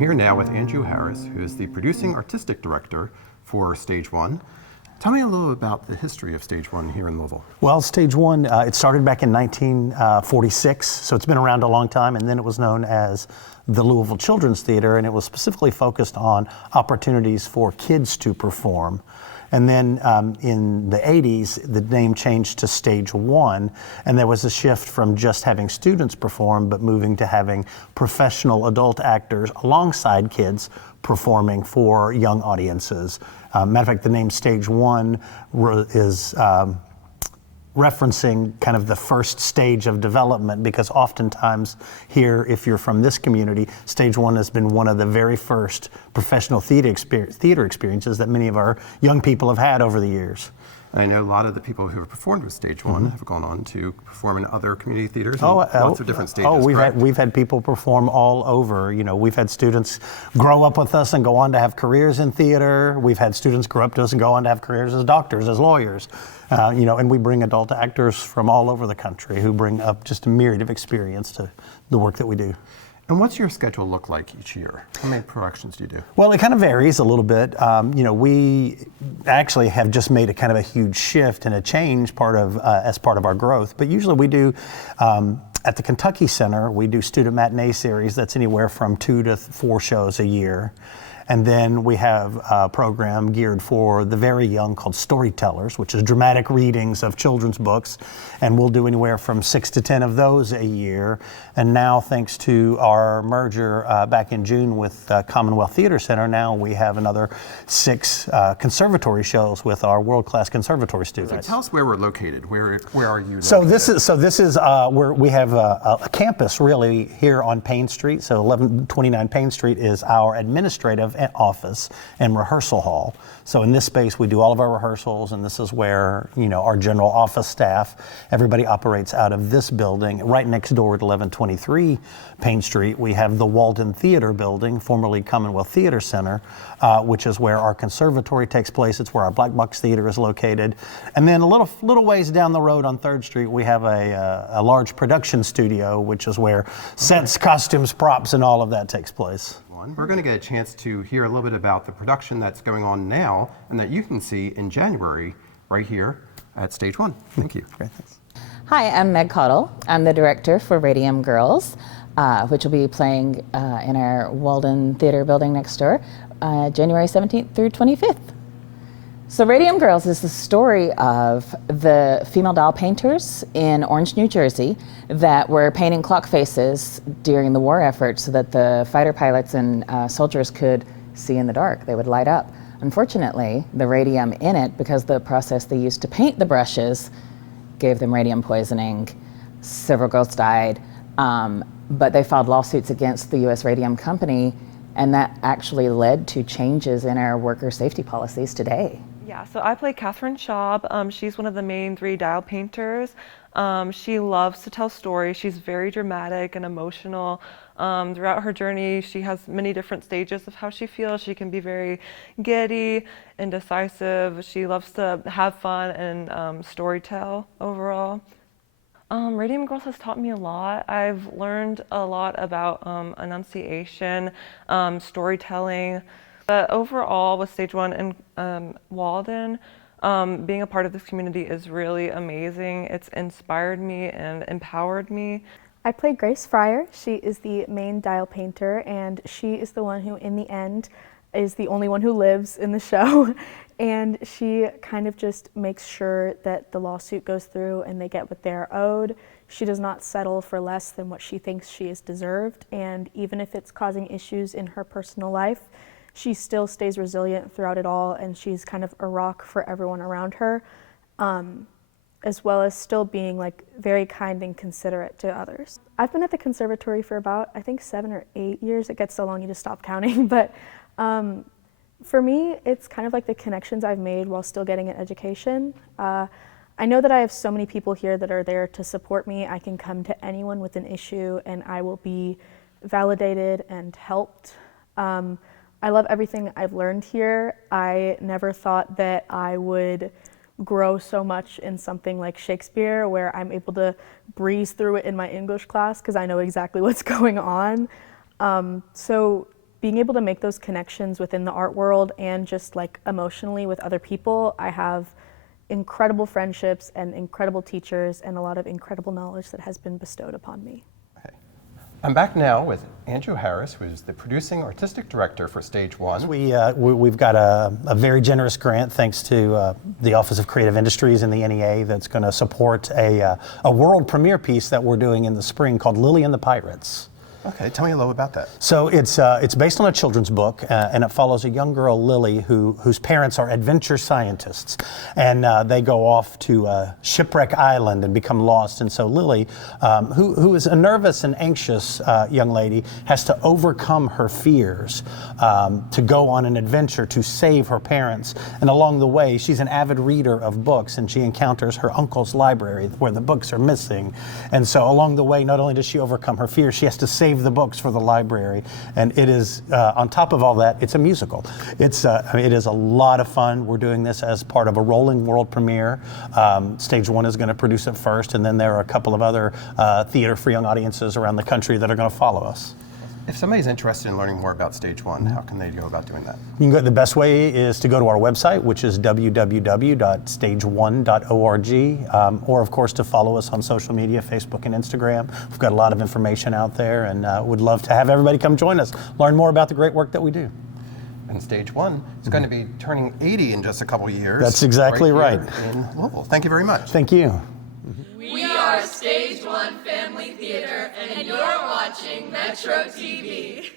here now with Andrew Harris, who is the producing artistic director for Stage One. Tell me a little about the history of Stage One here in Louisville. Well, Stage One, it started back in 1946, so it's been around a long time, and then it was known as the Louisville Children's Theater, and it was specifically focused on opportunities for kids to perform. And then in the 80s, the name changed to Stage One, and there was a shift from just having students perform, but moving to having professional adult actors alongside kids performing for young audiences. Matter of fact, the name Stage One is referencing kind of the first stage of development, because oftentimes here, if you're from this community, Stage One has been one of the very first professional theater experiences that many of our young people have had over the years. I know a lot of the people who have performed with Stage One have gone on to perform in other community theaters and lots of different stages. We've had people perform all over. You know, we've had students grow up with us and go on to have careers in theater. We've had students grow up to us and go on to have careers as doctors, as lawyers. And we bring adult actors from all over the country who bring up just a myriad of experience to the work that we do. And what's your schedule look like each year? How many productions do you do? Well, it kind of varies a little bit. We actually have just made a kind of a huge shift and a change as part of our growth. But usually we do, at the Kentucky Center, we do student matinee series that's anywhere from 2 to 4 shows a year. And then we have a program geared for the very young called Storytellers, which is dramatic readings of children's books. And we'll do anywhere from 6 to 10 of those a year. And now, thanks to our merger back in June with Commonwealth Theater Center, now we have another 6 conservatory shows with our world-class conservatory students. So tell us where we're located. Where are you located? So this is where we have a campus really here on Payne Street. So 1129 Payne Street is our administrative office and rehearsal hall. So in this space we do all of our rehearsals, and this is where our general office staff, everybody operates out of this building. Right next door at 1123 Payne Street we have the Walden Theater Building, formerly Commonwealth Theater Center, which is where our conservatory takes place. It's where our Black Box Theater is located. And then a little ways down the road on 3rd Street we have a large production studio, which is where sets, costumes, props, and all of that takes place. We're going to get a chance to hear a little bit about the production that's going on now and that you can see in January right here at Stage One. Thank you. Great, thanks. Hi, I'm Meg Cottle. I'm the director for Radium Girls, which will be playing in our Walden Theater Building next door, January 17th through 25th. So Radium Girls is the story of the female doll painters in Orange, New Jersey that were painting clock faces during the war effort so that the fighter pilots and soldiers could see in the dark. They would light up. Unfortunately, the radium in it, because the process they used to paint the brushes gave them radium poisoning. Several girls died, but they filed lawsuits against the U.S. Radium Company, and that actually led to changes in our worker safety policies today. Yeah, so I play Catherine Schaub. She's one of the main 3 dial painters. She loves to tell stories. She's very dramatic and emotional. Throughout her journey, she has many different stages of how she feels. She can be very giddy, indecisive. She loves to have fun and storytell overall. Radium Girls has taught me a lot. I've learned a lot about enunciation, storytelling. But overall, with Stage One in Walden, being a part of this community is really amazing. It's inspired me and empowered me. I play Grace Fryer. She is the main dial painter, and she is the one who, in the end, is the only one who lives in the show. And she kind of just makes sure that the lawsuit goes through and they get what they're owed. She does not settle for less than what she thinks she is deserved. And even if it's causing issues in her personal life, she still stays resilient throughout it all, and she's kind of a rock for everyone around her, as well as still being very kind and considerate to others. I've been at the conservatory for about, I think, 7 or 8 years. It gets so long you just stop counting, but for me, it's kind of like the connections I've made while still getting an education. I know that I have so many people here that are there to support me. I can come to anyone with an issue and I will be validated and helped. I love everything I've learned here. I never thought that I would grow so much in something like Shakespeare, where I'm able to breeze through it in my English class because I know exactly what's going on. So being able to make those connections within the art world and just like emotionally with other people. I have incredible friendships and incredible teachers and a lot of incredible knowledge that has been bestowed upon me. Okay. I'm back now with Andrew Harris, who is the producing artistic director for Stage One. We've got a very generous grant thanks to the Office of Creative Industries and the NEA that's going to support a world premiere piece that we're doing in the spring called Lily and the Pirates. Okay, tell me a little about that. So it's based on a children's book, and it follows a young girl, Lily, whose parents are adventure scientists, and they go off to Shipwreck Island and become lost. And so Lily, who is a nervous and anxious young lady, has to overcome her fears to go on an adventure to save her parents. And along the way, she's an avid reader of books, and she encounters her uncle's library where the books are missing. And so along the way, not only does she overcome her fears, she has to save the books for the library, and it is on top of all that, it's a musical. It is a lot of fun. We're doing this as part of a rolling world premiere. Stage One is going to produce it first, and then there are a couple of other theater for young audiences around the country that are going to follow us. If somebody's interested in learning more about Stage One, how can they go about doing that? The best way is to go to our website, which is www.stageone.org, or of course to follow us on social media, Facebook and Instagram. We've got a lot of information out there, and would love to have everybody come join us, learn more about the great work that we do. And Stage One is going to be turning 80 in just a couple of years. That's exactly right. In Louisville. Thank you very much. Thank you. We are Stage One Family Theater, and you're watching Metro TV.